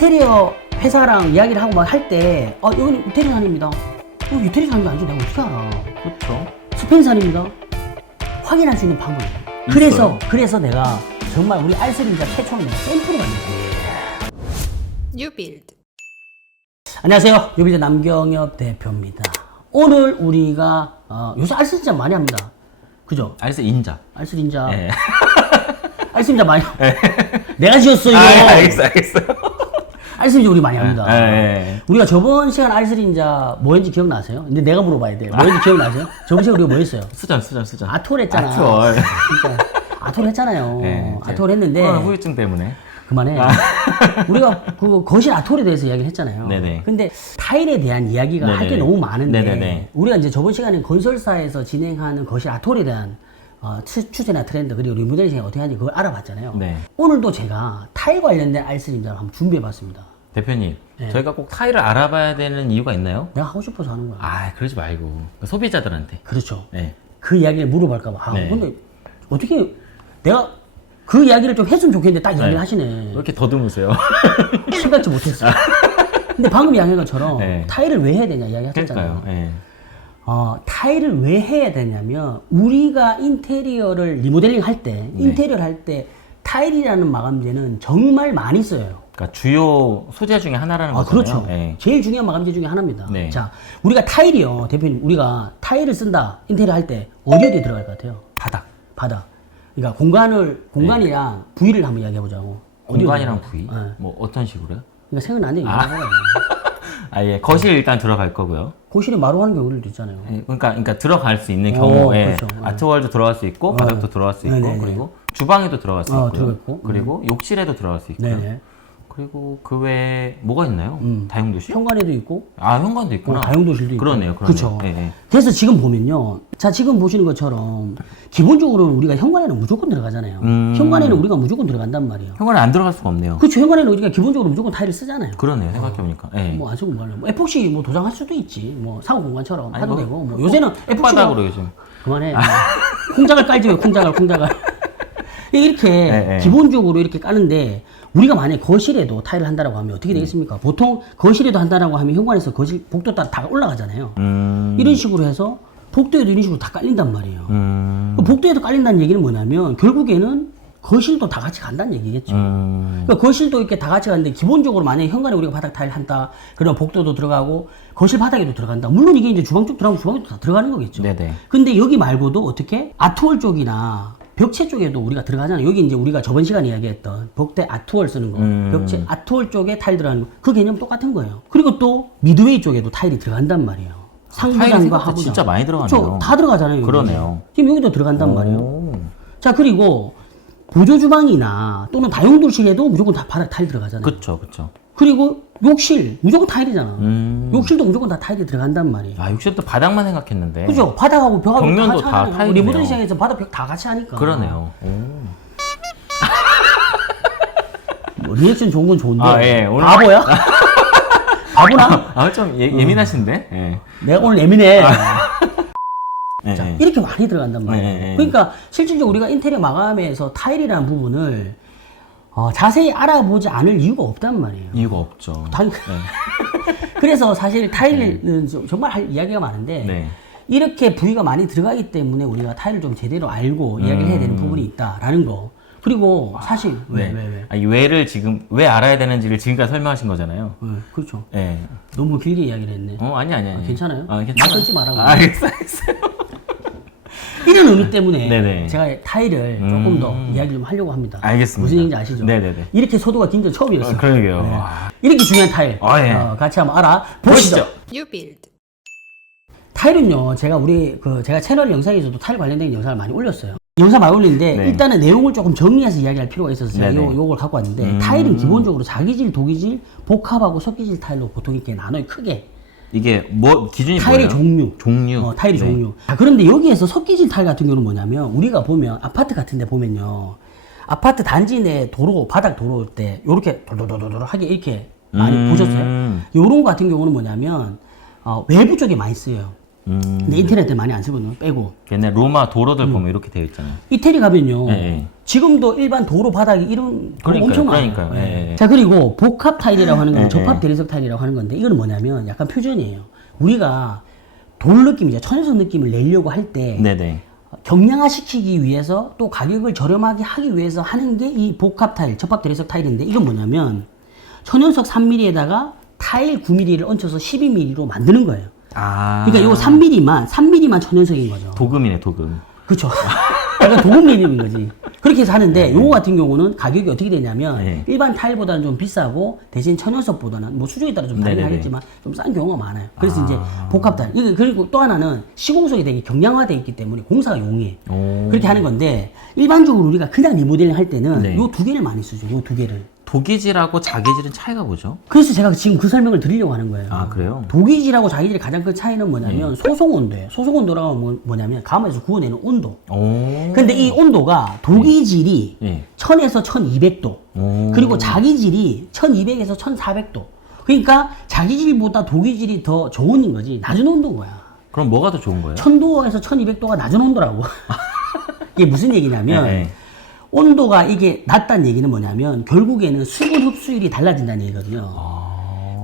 인테리어 회사랑 이야기를 하고 막 할 때, 여기는 이태리산입니다. 이태리산인 거 아닌지 내가 어떻게 알아? 그렇죠. 스페인산입니다. 확인할 수 있는 방법이에요. 그래서 내가 정말 우리 알쓰린자 최초로 내가 샘플을 만들었어요. 뉴빌드. 안녕하세요. 뉴빌드 남경엽 대표입니다. 오늘 우리가 요새 알쓰린자 많이 합니다. 그죠? 알쓰인자. 알쓰린자. 네. 알쓰린자 많이. 내가 지었어 이거. 알겠어요. 알쓰린자 우리 많이 합니다. 네. 우리가 저번 시간 알쓰린자 뭐였는지 기억나세요? 근데 내가 물어봐야 돼. 뭐였는지 기억나세요? 저번 시간 우리가 뭐 했어요? 수전. 아톨 했잖아. 아톨. 진짜 아톨 했잖아요. 네, 아톨 했는데 코로나 후유증 때문에. 그만해. 우리가 그 거실 아톨에 대해서 이야기를 했잖아요. 네네. 근데 타일에 대한 이야기가 할 게 네네. 너무 많은데 네네네. 우리가 이제 저번 시간에 건설사에서 진행하는 거실 아톨에 대한 추세나 트렌드 그리고 리모델링이 어떻게 하는지 그걸 알아봤잖아요. 네. 오늘도 제가 타일 관련된 알쓰림자를 한번 준비해봤습니다. 대표님, 네. 저희가 꼭 타일을 알아봐야 되는 이유가 있나요? 내가 하고 싶어서 하는 거야. 그러지 말고 소비자들한테. 그렇죠. 네. 그 이야기를 물어볼까봐. 네. 근데 어떻게 내가 그 이야기를 좀 했으면 좋겠는데 딱 이야기를 네. 하시네. 왜 이렇게 더듬으세요? 생각지 못했어. 근데 방금 이야기한 것처럼 네. 타일을 왜 해야 되냐 이야기 하셨잖아요. 그러니까요. 네. 타일을 왜 해야 되냐면 우리가 인테리어를 리모델링 할 때, 네. 인테리어를 할 때 타일이라는 마감재는 정말 많이 써요. 그러니까 주요 소재 중에 하나라는 거잖아요. 그렇죠. 네. 제일 중요한 마감재 중에 하나입니다. 네. 자, 우리가 타일이요, 대표님, 우리가 타일을 쓴다, 인테리어 할 때 어디에 들어갈 것 같아요? 바닥. 그러니까 공간이랑 부위를 한번 이야기해보자고. 공간이랑 부위? 네. 뭐 어떤 식으로요? 그러니까 생각나는 얘기해봐요. 예. 거실 일단 들어갈 거고요. 거실에 마루 하는 경우들도 있잖아요. 예, 그러니까 들어갈 수 있는 경우에 그렇죠. 아트월도 들어갈 수 있고 바닥도 들어갈 수 있고 네네네. 그리고 주방에도 들어갈 수 있고요. 들어갔고. 그리고 욕실에도 들어갈 수 있고요. 네네. 그리고 그 외에 뭐가 있나요? 다용도실? 현관에도 있고, 현관도 있구나. 다용도실도 있고. 그러네요. 그렇죠. 예, 예. 그래서 지금 보면요. 자, 지금 보시는 것처럼 기본적으로는 우리가 현관에는 무조건 들어가잖아요. 현관에는 우리가 무조건 들어간단 말이에요. 현관에 안 들어갈 수가 없네요. 그렇죠. 현관에는 우리가 기본적으로 무조건 타일을 쓰잖아요. 그러네요. 생각해보니까. 예. 뭐, 안 쓰고 말로. 뭐, 에폭시 뭐 도장할 수도 있지. 뭐, 상호 공간처럼 아니, 해도 뭐, 되고. 뭐, 요새는 에폭시로. 바닥으로 요즘. 그만해. 콩장을 깔지 왜, 콩장을. 이렇게 네, 네. 기본적으로 이렇게 까는데 우리가 만약에 거실에도 타일을 한다라고 하면 어떻게 되겠습니까? 보통 거실에도 한다라고 하면 현관에서 거실 복도 다 올라가잖아요. 이런 식으로 해서 복도에도 이런 식으로 다 깔린단 말이에요. 복도에도 깔린다는 얘기는 뭐냐면 결국에는 거실도 다 같이 간다는 얘기겠죠. 그러니까 거실도 이렇게 다 같이 가는데 기본적으로 만약에 현관에 우리가 바닥 타일 한다. 그러면 복도도 들어가고 거실 바닥에도 들어간다. 물론 이게 이제 주방 쪽 들어가면 주방에도 다 들어가는 거겠죠. 네네. 근데 여기 말고도 어떻게 아트월 쪽이나 벽체 쪽에도 우리가 들어가잖아요. 여기 이제 우리가 저번 시간에 이야기했던 벽대 아트월 쓰는 거, 벽체 아트월 쪽에 타일 들어가는 거, 그 개념 똑같은 거예요. 그리고 또 미드웨이 쪽에도 타일이 들어간단 말이에요. 상부장과 생각보다 하부장. 진짜 많이 들어가네요. 그렇죠. 다 들어가잖아요. 여기. 그러네요. 지금 여기도 들어간단 말이에요. 자, 그리고 보조 주방이나 또는 다용도실에도 무조건 다 바닥 타일 들어가잖아요. 그쵸. 그리고 욕실 무조건 타일이잖아. 욕실도 무조건 다 타일이 들어간단 말이에요. 욕실도 바닥만 생각했는데. 그죠? 바닥하고 벽하고 벽면도 다 다 같이 하잖아요. 타일이네요. 리모델링 시장에서 바닥 벽 다 같이 하니까. 그러네요. 뭐 리액션 좋은 건 좋은데. 예. 오늘 바보야? 바보나? 좀 예민하신데? 예. 내가 오늘 예민해. 예, 자, 예. 이렇게 많이 들어간단 말이에요. 네. 그러니까 실질적으로 우리가 인테리어 마감에서 타일이라는 부분을 자세히 알아보지 않을 이유가 없단 말이에요. 이유가 없죠. 그래서 사실 타일은 정말 할 이야기가 많은데 네. 이렇게 부위가 많이 들어가기 때문에 우리가 타일을 좀 제대로 알고 이야기를 해야 되는 부분이 있다라는 거. 그리고 사실 왜? 이 왜를 지금 왜 알아야 되는지를 지금까지 설명하신 거잖아요. 그렇죠. 예. 너무 길게 이야기를 했네. 아니. 괜찮아요? 괜찮아요. 말 끊지 말라고. 알겠어요. 이런 의미 때문에 네네. 제가 타일을 조금 더 이야기를 좀 하려고 합니다. 알겠습니다. 무슨 얘기인지 아시죠? 네네네. 이렇게 소도가 긴 적 처음이었어요. 그러게요. 네. 이렇게 중요한 타일 예. 같이 한번 알아보시죠. 뉴빌드. 타일은요, 제가 제가 채널 영상에서도 타일 관련된 영상을 많이 올렸어요. 영상 많이 올리는데 네. 일단은 내용을 조금 정리해서 이야기할 필요가 있어서 제가 네네. 요걸 갖고 왔는데 타일은 기본적으로 자기질, 도기질, 복합하고 섞이질 타일로 보통 이렇게 나눠요. 크게. 이게 기준이 타일의 뭐예요? 종류. 타일의 네. 종류. 자, 그런데 여기에서 섞이질 타일 같은 경우는 뭐냐면 우리가 보면 아파트 같은 데 보면요. 아파트 단지 내 바닥 도로 때 요렇게 돌돌돌돌하게 이렇게 많이 보셨어요? 요런 거 같은 경우는 뭐냐면 외부 쪽에 많이 쓰여요. 근데 인터넷에 많이 안 쓰거든요. 빼고. 옛날 로마 도로들 보면 이렇게 되어 있잖아요. 이태리 가면요. 예. 지금도 일반 도로 바닥이 이런 거 엄청 많아요. 그러니까요. 예. 예. 자, 그리고 복합 타일이라고 하는 건 예. 접합 대리석 타일이라고 하는 건데 이거는 뭐냐면 약간 표준이에요. 우리가 돌 느낌이죠. 천연석 느낌을 내려고 할 때 네네. 경량화 시키기 위해서 또 가격을 저렴하게 하기 위해서 하는 게 이 복합 타일, 접합 대리석 타일인데 이건 뭐냐면 천연석 3mm에다가 타일 9mm를 얹혀서 12mm로 만드는 거예요. 아. 그러니까 요 3mm만 천연석인 거죠. 도금이네, 도금. 그렇죠. 약간 도금 리듬인 거지. 그렇게 해서 하는데 요거 같은 경우는 가격이 어떻게 되냐면 네. 일반 타일보다는 좀 비싸고 대신 천연석보다는 뭐 수준에 따라 좀 다르긴 네네네. 하겠지만 좀 싼 경우가 많아요. 그래서 이제 복합 타일. 이게 그리고 또 하나는 시공석이 되게 경량화되어 있기 때문에 공사가 용이해. 오. 그렇게 하는 건데 일반적으로 우리가 그냥 리모델링 할 때는 네. 요 두 개를 많이 쓰죠. 요 두 개를. 도기질하고 자기질은 차이가 뭐죠? 그래서 제가 지금 그 설명을 드리려고 하는 거예요. 아, 그래요? 도기질하고 자기질의 가장 큰 차이는 뭐냐면 소송 온도예요. 소송 온도라고 뭐냐면 가마에서 구워내는 온도. 오. 근데 이 온도가 도기질이 예. 1000에서 1200도. 오. 그리고 자기질이 1200에서 1400도. 그러니까 자기질보다 도기질이 더 좋은 거지. 낮은 온도인 거야. 그럼 뭐가 더 좋은 거예요? 1000도에서 1200도가 낮은 온도라고. 이게 무슨 얘기냐면 네, 네. 온도가 이게 낮다는 얘기는 뭐냐면 결국에는 수분 흡수율이 달라진다는 얘기거든요.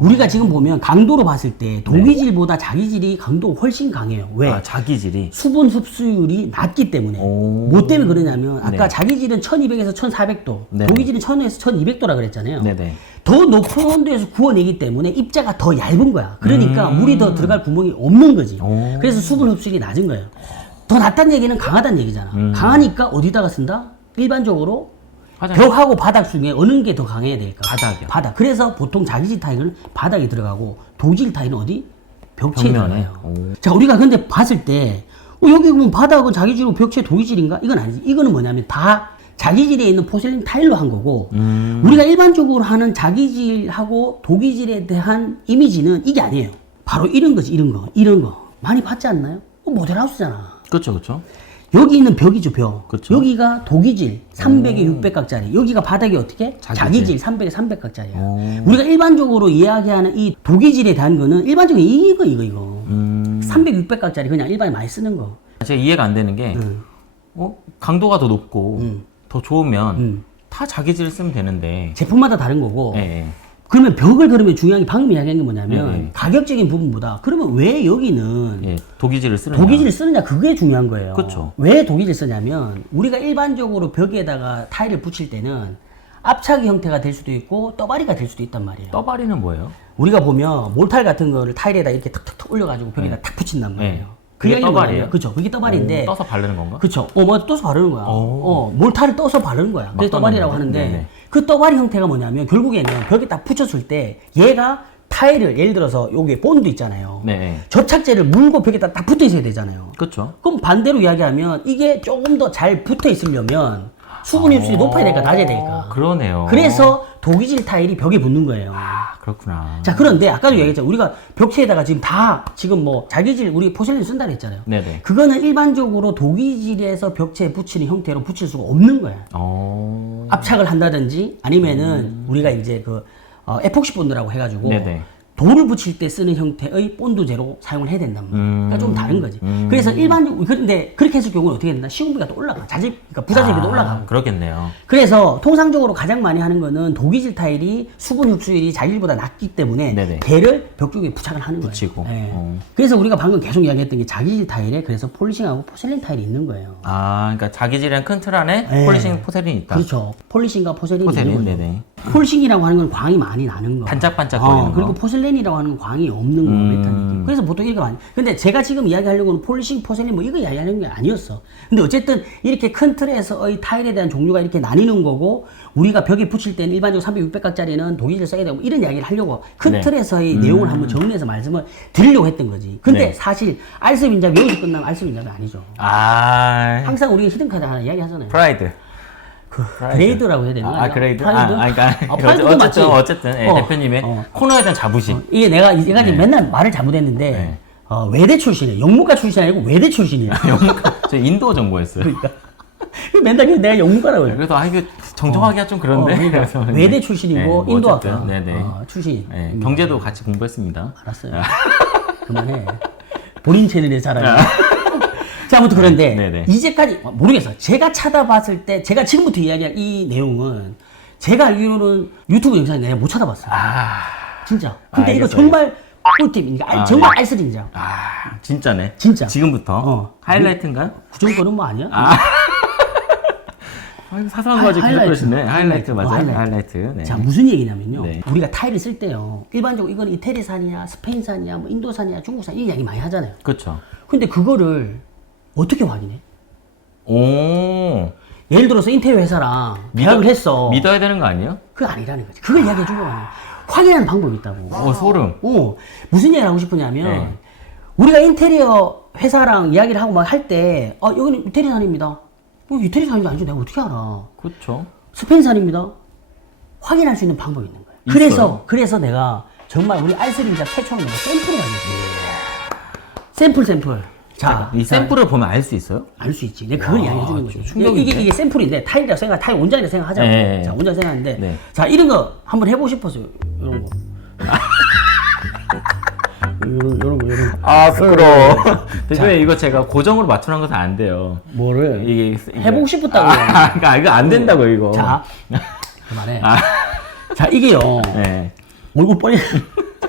우리가 지금 보면 강도로 봤을 때 도기질보다 자기질이 강도가 훨씬 강해요. 왜? 아, 자기질이. 수분 흡수율이 낮기 때문에. 오. 뭐 때문에 그러냐면 아까 네. 자기질은 1200에서 1400도, 네. 도기질은 1000에서 1200도라 그랬잖아요. 네네. 더 높은 온도에서 구워내기 때문에 입자가 더 얇은 거야. 그러니까 음. 물이 더 들어갈 구멍이 없는 거지. 오. 그래서 수분 흡수율이 낮은 거예요. 더 낮다는 얘기는 강하다는 얘기잖아. 강하니까 어디다가 쓴다? 일반적으로 화장실. 벽하고 바닥 중에 어느 게 더 강해야 될까? 바닥이요. 바닥. 그래서 보통 자기질 타일은 바닥에 들어가고 도기질 타일은 어디? 벽체에 벽면에? 들어가요. 오. 자, 우리가 근데 봤을 때 여기 보면 바닥은 자기질이고 벽체 도기질인가? 이건 아니지. 이거는 뭐냐면 다 자기질에 있는 포셀린 타일로 한 거고 우리가 일반적으로 하는 자기질하고 도기질에 대한 이미지는 이게 아니에요. 바로 이런 거지. 이런 거 많이 봤지 않나요? 모델하우스잖아. 그렇죠, 그렇죠. 여기 있는 벽이죠, 벽. 그쵸. 여기가 도기질 300에 600각짜리. 여기가 바닥이 어떻게? 자기질. 자기질 300에 300각짜리야. 우리가 일반적으로 이야기하는 이 도기질에 대한 거는 일반적인 이거. 300, 600각짜리 그냥 일반에 많이 쓰는 거. 제가 이해가 안 되는 게, 강도가 더 높고, 더 좋으면, 다 자기질을 쓰면 되는데, 제품마다 다른 거고. 예, 예. 그러면 벽을 그러면 중요한 게 방금 이야기한 게 뭐냐면 네. 가격적인 부분보다 그러면 왜 여기는 예, 도기질을 쓰느냐. 도기질을 쓰느냐 그게 중요한 거예요. 그쵸. 왜 도기질 쓰냐면 우리가 일반적으로 벽에다가 타일을 붙일 때는 압착의 형태가 될 수도 있고 떠바리가 될 수도 있단 말이에요. 떠바리는 뭐예요? 우리가 보면 몰탈 같은 거를 타일에다 이렇게 탁탁탁 올려가지고 벽에다 탁 붙인단 말이에요. 네. 그 그게 이야기는 떠바리예요? 뭐냐면 그쵸. 그게 떠바리인데 떠서 바르는 건가? 그쵸. 맞아. 떠서 바르는 거야. 몰타를 떠서 바르는 거야. 그래서 떠바리라고 떠내는데? 하는데 네네. 그 떠바리 형태가 뭐냐면 결국에는 벽에 딱 붙였을 때 얘가 타일을 예를 들어서 여기 본드 있잖아요. 네. 접착제를 물고 벽에다 딱 붙어 있어야 되잖아요. 그렇죠. 그럼 반대로 이야기하면 이게 조금 더 잘 붙어 있으려면 수분 흡수율이 높아야 될까 낮아야 될까. 그러네요. 그래서 도기질 타일이 벽에 붙는 거예요. 아, 그렇구나. 자, 그런데 아까도 얘기했잖아요. 우리가 벽체에다가 지금 뭐 자기질 우리 포셀린 쓴다 그랬잖아요. 네네. 그거는 일반적으로 도기질에서 벽체에 붙이는 형태로 붙일 수가 없는 거야. 압착을 한다든지 아니면은 우리가 이제 에폭시 본드라고 해가지고 네네. 돌을 붙일 때 쓰는 형태의 본드제로 사용을 해야 된단 말이야. 그러니까 좀 다른 거지. 그래서 일반적으로 그런데 그렇게 했을 경우는 어떻게 된다? 시공비가 또 올라가. 그러니까 부자재비도 올라가고. 그렇겠네요. 그래서 통상적으로 가장 많이 하는 거는 도기질 타일이 수분 흡수율이 자기질보다 낮기 때문에 네네. 걔를 벽 쪽에 부착을 하는 거예요. 붙이고. 예. 그래서 우리가 방금 계속 이야기했던 게 자기질 타일에 그래서 폴리싱하고 포셀린 타일이 있는 거예요. 아, 그러니까 자기질이랑 큰 틀 안에 네. 폴리싱 포셀린이 있다. 그렇죠. 폴리싱과 포셀린이 포셀린, 있는 거죠. 네네. 폴싱이라고 하는 건 광이 많이 나는 거. 반짝반짝거리는 그리고 거. 포셀린이라고 하는 건 광이 없는 거. 메탈 느낌. 그래서 보통 이렇게 많이. 근데 제가 지금 이야기하려고 하는 폴리싱, 포셀린 뭐 이거 이야기하는 게 아니었어. 근데 어쨌든 이렇게 큰 틀에서의 타일에 대한 종류가 이렇게 나뉘는 거고 우리가 벽에 붙일 때는 일반적으로 300, 600각짜리는 도기질 써야 되고 이런 이야기를 하려고 큰 네. 틀에서의 내용을 한번 정리해서 말씀을 드리려고 했던 거지. 근데 네. 사실 알스 민잡이 여기서 끝나면 알스 민잡이 아니죠. 아, 항상 우리가 히든카드 하나 이야기 하잖아요. 프라이드. 그레이드라고 해야 되나? 아, 그레이드? 프라이드? 그러니까 프라이드도 맞지? 어쨌든 예, 대표님의 코너에 대한 자부심. 이게 내가 지금 네. 맨날 말을 잘못했는데 네. 외대 출신이에요. 영문과 출신이 아니고 외대 출신이에요. 저 인도 정보였어요. 그러니까 맨날 내가 영문과라고 해요. 그래서 이거 정정하기가 좀 그런데. 그러니까 그래서 외대 네. 출신이고 네, 뭐 인도학과 어쨌든, 네네. 출신. 네, 경제도 같이 공부했습니다. 알았어요. 그만해. 본인 채널에 자랑해. 자, 아무튼 그런데 네네. 이제까지 모르겠어요. 제가 찾아봤을 때 제가 지금부터 이야기할 이 내용은 제가 알기로는 유튜브 영상에 내가 못 찾아봤어요. 진짜. 근데 이거 알겠어요. 정말 꿀팁이니까 정말 알쓰린장. 진짜네. 진짜. 지금부터 하이라이트인가요? 그 정도는 뭐 아니야? 사소한 거 가지고 그러시네. 하이라이트 맞아요. 하이라이트. 하이라이트. 네. 자, 무슨 얘기냐면요. 네. 우리가 타일을 쓸 때요. 일반적으로 이건 이태리산이야, 스페인산이야, 뭐 인도산이야, 중국산 이 이야기 많이 하잖아요. 그렇죠. 근데 그거를 어떻게 확인해? 오. 예를 들어서 인테리어 회사랑 계약을 했어. 믿어야 되는 거 아니에요? 그거 아니라는 거지. 그걸 이야기해 주고 확인하는 방법이 있다고. 소름. 무슨 얘기를 하고 싶으냐면 네. 우리가 인테리어 회사랑 이야기를 하고 막 할 때 여기는 이태리산입니다. 이태리산인지 아닌지 내가 어떻게 알아? 그렇죠. 스페인산입니다. 확인할 수 있는 방법이 있는 거예요. 있어요? 그래서 내가 정말 우리 알쓰린자 최초로 내가 샘플을 가지고 샘플. 자, 이 샘플을 보면 알 수 있어요? 알 수 있지. 내가 그걸 이야기해 주는 거죠. 충격인데? 이게 샘플인데 타일이라고 생각, 타일 원장이라고 생각하자고. 네. 자, 원장 생각하는데, 네. 자, 이런 거 한번 해보고 싶었어요. 이런 거. 이런 거. 부끄러워. 대표님 이거 제가 고정으로 맞춰놓은 것은 안 돼요. 뭐를 이게 해보고 싶었다고. 그러니까 이거 안 된다고 이거. 자, 그만해. 자, 이게요. 네. 얼굴 뻔히.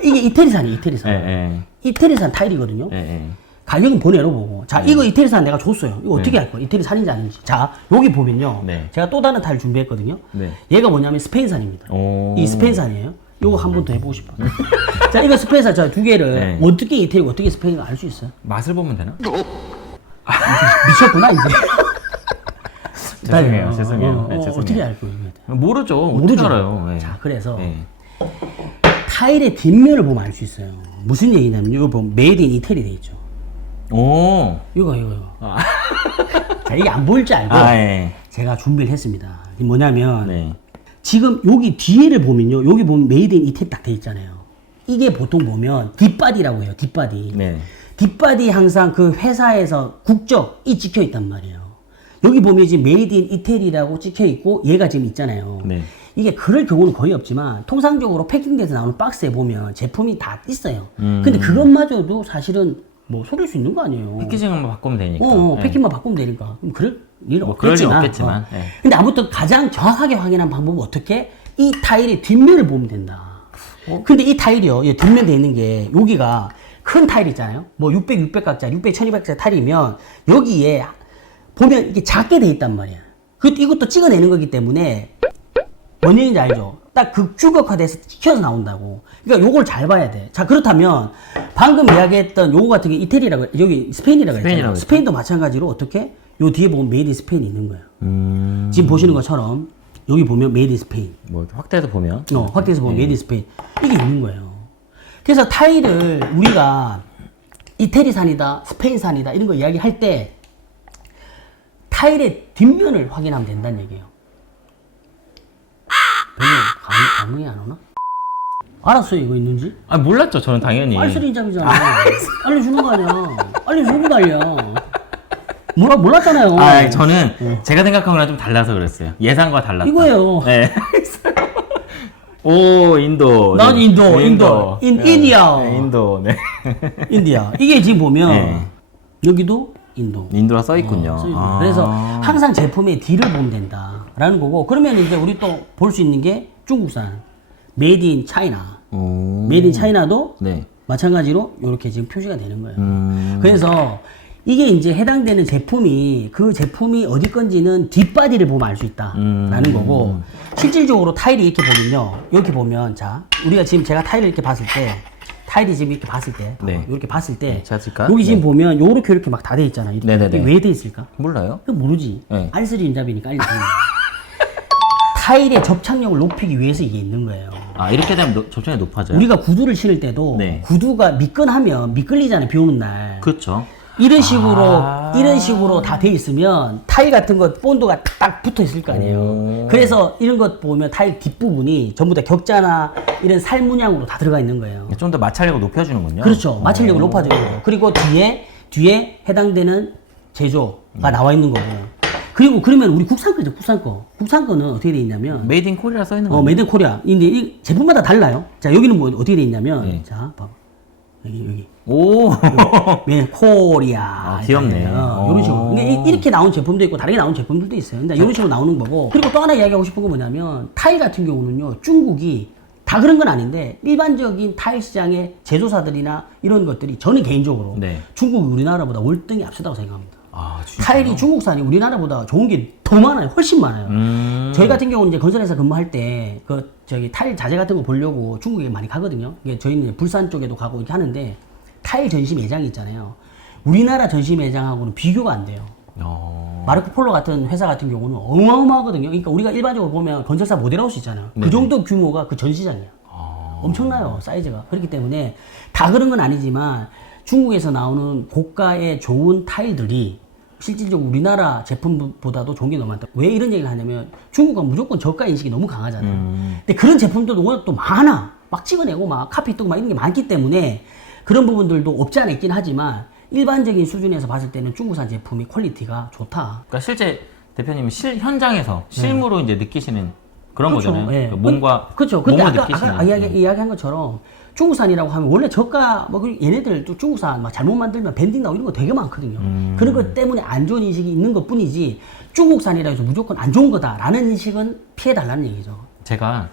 이게 이태리산이에요, 이태리산. 네. 이태리산 타일이거든요. 네. 가격은 번외로 보고. 자, 이거 이태리산 내가 줬어요. 이거 어떻게 할 거야? 이태리산인지 아닌지. 자, 여기 보면요. 네. 제가 또 다른 타일 준비했거든요. 네. 얘가 뭐냐면 스페인산입니다. 오. 이 스페인산이에요. 요거 한 번 더 해보고 싶어. 자, 이거 스페인산 자, 두 개를 네. 어떻게 이태리고 어떻게 스페인가 알 수 있어요? 맛을 보면 되나? 미쳤구나, 이제. 죄송해요. 죄송해요. 네, 죄송해요. 어떻게 알 거예요? 모르죠. 모르죠. 어떻게 알아요? 네. 자, 그래서 네. 타일의 뒷면을 보면 알 수 있어요. 무슨 얘기냐면 이거 보면 메이드 인 이태리 돼 있죠. 오. 이거. 자, 이게 안 보일 줄 알고 예. 제가 준비를 했습니다. 이게 뭐냐면 네. 지금 여기 뒤에를 보면요. 여기 보면 메이드 인 이태리 딱 돼 있잖아요. 이게 보통 보면 뒷바디라고 해요. 뒷바디. 네. 뒷바디 항상 그 회사에서 국적이 찍혀 있단 말이에요. 여기 보면 지금 메이드 인 이태리라고 찍혀 있고 얘가 지금 있잖아요. 네. 이게 그럴 경우는 거의 없지만 통상적으로 패킹돼서 나오는 박스에 보면 제품이 다 있어요. 근데 그것마저도 사실은 뭐 속일 수 있는 거 아니에요. 패키징만 바꾸면 되니까. 네. 패킹만 바꾸면 되니까. 그럼 그럴 일은 뭐 그럴 일 없겠지만. 없겠지만, 네. 근데 아무튼 가장 정확하게 확인한 방법은 어떻게? 이 타일의 뒷면을 보면 된다. 근데 이 타일이요. 이 뒷면 돼 있는 게 여기가 큰 타일 있잖아요. 뭐 600, 600각짜리, 600, 1200각짜리 타일이면 여기에 보면 이게 작게 돼 있단 말이야. 이것도 찍어내는 거기 때문에 뭔 얘기인지 알죠? 딱 극주격화돼서 찍혀서 나온다고. 그러니까 요걸 잘 봐야 돼. 자, 그렇다면 방금 이야기했던 요거 같은 게 이태리라고, 여기 스페인이라고 했잖아요. 스페인도 마찬가지로 어떻게? 요 뒤에 보면 메이드 인 스페인이 있는 거예요. 지금 보시는 것처럼 여기 보면 메이드 인 스페인. 뭐 확대해서 보면. 확대해서 보면 메이드 인 스페인. 이게 있는 거예요. 그래서 타일을 우리가 이태리산이다, 스페인산이다 이런 거 이야기할 때 타일의 뒷면을 확인하면 된다는 얘기예요. 별로 감흥이 안 오나? 알았어요, 이거 있는지? 몰랐죠. 저는 당연히. 알쓰린잡이잖아. 알려주는 거 아니야. 알려주고 난리야. 몰랐잖아요. 저는 제가 생각한 거랑 좀 달라서 그랬어요. 예상과 달랐다. 이거예요. 네. 오, 인도. 난 네. 인도. 네. 인디아. 네, 인도. 네. 인디아. 이게 지금 보면 네. 여기도 인도. 인도라 써 있군요. 써 있는. 그래서 항상 제품의 뒤를 보면 된다라는 거고. 그러면 이제 우리 또 볼 수 있는 게 중국산 메이드 인 차이나. 메이드 인 차이나도 네. 마찬가지로 이렇게 지금 표시가 되는 거예요. 그래서 이게 이제 해당되는 제품이 그 제품이 어디 건지는 뒷바디를 보면 알 수 있다라는 거고, 실질적으로 타일이 이렇게 보면요. 이렇게 보면 자, 우리가 지금 제가 타일을 이렇게 봤을 때 타일이 지금 이렇게 봤을 때 네. 이렇게 봤을 때 찾을까? 여기 지금 네. 보면 요렇게 이렇게 막 다 돼 있잖아. 이렇게. 네네네. 이게 왜 돼 있을까? 몰라요? 그건 모르지. 네. 알쓰리 인잡이니까 알려주는 거야. 타일의 접착력을 높이기 위해서 이게 있는 거예요. 이렇게 되면 접촉이 높아져요? 우리가 구두를 신을 때도 네. 구두가 미끈하면 미끌리잖아요. 비 오는 날. 그렇죠. 이런 식으로 다 돼 있으면 타일 같은 거 본드가 딱 붙어 있을 거 아니에요. 그래서 이런 것 보면 타일 뒷부분이 전부 다 격자나 이런 살 문양으로 다 들어가 있는 거예요. 좀 더 마찰력을 높여주는군요. 그렇죠. 마찰력을 높아주는 거예요. 그리고 뒤에 해당되는 제조가 나와 있는 거고. 그리고 그러면 우리 국산 거죠, 국산 거. 국산 거는 어떻게 돼 있냐면 메이드 인 코리아 써 있는 거예요. 메이드 인 코리아. 근데 이 제품마다 달라요. 자, 여기는 뭐 어떻게 돼 있냐면 네. 자, 봐봐. 여기. 오. 네, 코리아. 귀엽네. 이런 식으로. 근데 이렇게 나온 제품도 있고 다르게 나온 제품들도 있어요. 근데 이런 식으로 나오는 거고. 그리고 또 하나 이야기하고 싶은 건 뭐냐면 타일 같은 경우는요. 중국이 다 그런 건 아닌데 일반적인 타일 시장의 제조사들이나 이런 것들이 저는 개인적으로 네. 중국이 우리나라보다 월등히 앞서다고 생각합니다. 아, 진짜. 타일이 중국산이 우리나라보다 좋은 게 더 많아요. 훨씬 많아요. 저희 같은 경우는 이제 건설회사 근무할 때 타일 자재 같은 거 보려고 중국에 많이 가거든요. 이게 저희는 불산 쪽에도 가고 이렇게 하는데 타일 전시 매장이 있잖아요. 우리나라 전시 매장하고는 비교가 안 돼요. 마르코 폴로 같은 회사 같은 경우는 어마어마하거든요. 그러니까 우리가 일반적으로 보면 건설사 모델하우스 있잖아요. 그 정도 규모가 그 전시장이에요. 엄청나요, 사이즈가. 그렇기 때문에 다 그런 건 아니지만 중국에서 나오는 고가의 좋은 타일들이 실질적으로 우리나라 제품보다도 좋은 게 너무 많다. 왜 이런 얘기를 하냐면 중국은 무조건 저가 인식이 너무 강하잖아요. 근데 그런 제품들도 워낙 또 많아. 막 찍어내고 막 카피 뜨고 막 이런 게 많기 때문에 그런 부분들도 없지 않아 있긴 하지만 일반적인 수준에서 봤을 때는 중국산 제품이 퀄리티가 좋다. 그러니까 실제 대표님이 현장에서 실무로 이제 느끼시는 그런 그렇죠. 거잖아요. 예. 그 몸과 그렇죠. 근데 몸을 아까 느끼시는. 이야기한 것처럼 중국산이라고 하면 원래 저가 뭐 얘네들도 중국산 막 잘못 만들면 밴딩 나오고 이런 거 되게 많거든요. 그런 것 때문에 안 좋은 인식이 있는 것 뿐이지 중국산이라 해서 무조건 안 좋은 거다라는 인식은 피해 달라는 얘기죠. 제가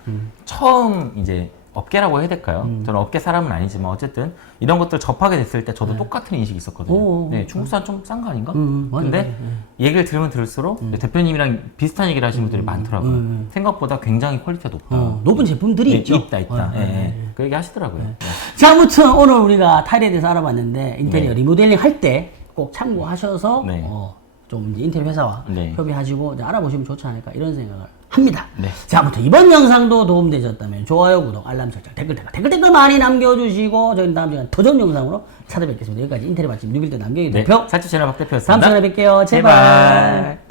처음 이제 업계라고 해야 될까요? 저는 업계 사람은 아니지만 어쨌든 이런 것들 접하게 됐을 때 저도 똑같은 인식이 있었거든요. 네, 중국산 좀 싼 거 아닌가? 맞아요. 근데 얘기를 들으면 들을수록 대표님이랑 비슷한 얘기를 하시는 분들이 많더라고요. 생각보다 굉장히 퀄리티가 높다. 높은 제품들이 네, 있죠. 있다. 예, 예. 그 얘기 하시더라고요. 네. 자, 아무튼 오늘 우리가 타일에 대해서 알아봤는데 인테리어 네. 리모델링 할 때 꼭 참고하셔서 네. 좀 이제 인테리어 회사와 네. 협의하시고 이제 알아보시면 좋지 않을까 이런 생각을 합니다. 네. 자, 아무튼 이번 영상도 도움되셨다면 좋아요, 구독, 알람 설정, 댓글 많이 남겨주시고 저희는 다음 시간에 더 좋은 영상으로 찾아뵙겠습니다. 여기까지 인테리어 맛집 6일대 남경희 네. 대표. 살찌 채널 박 다음 대표였습니다. 시간에 뵐게요. 제발.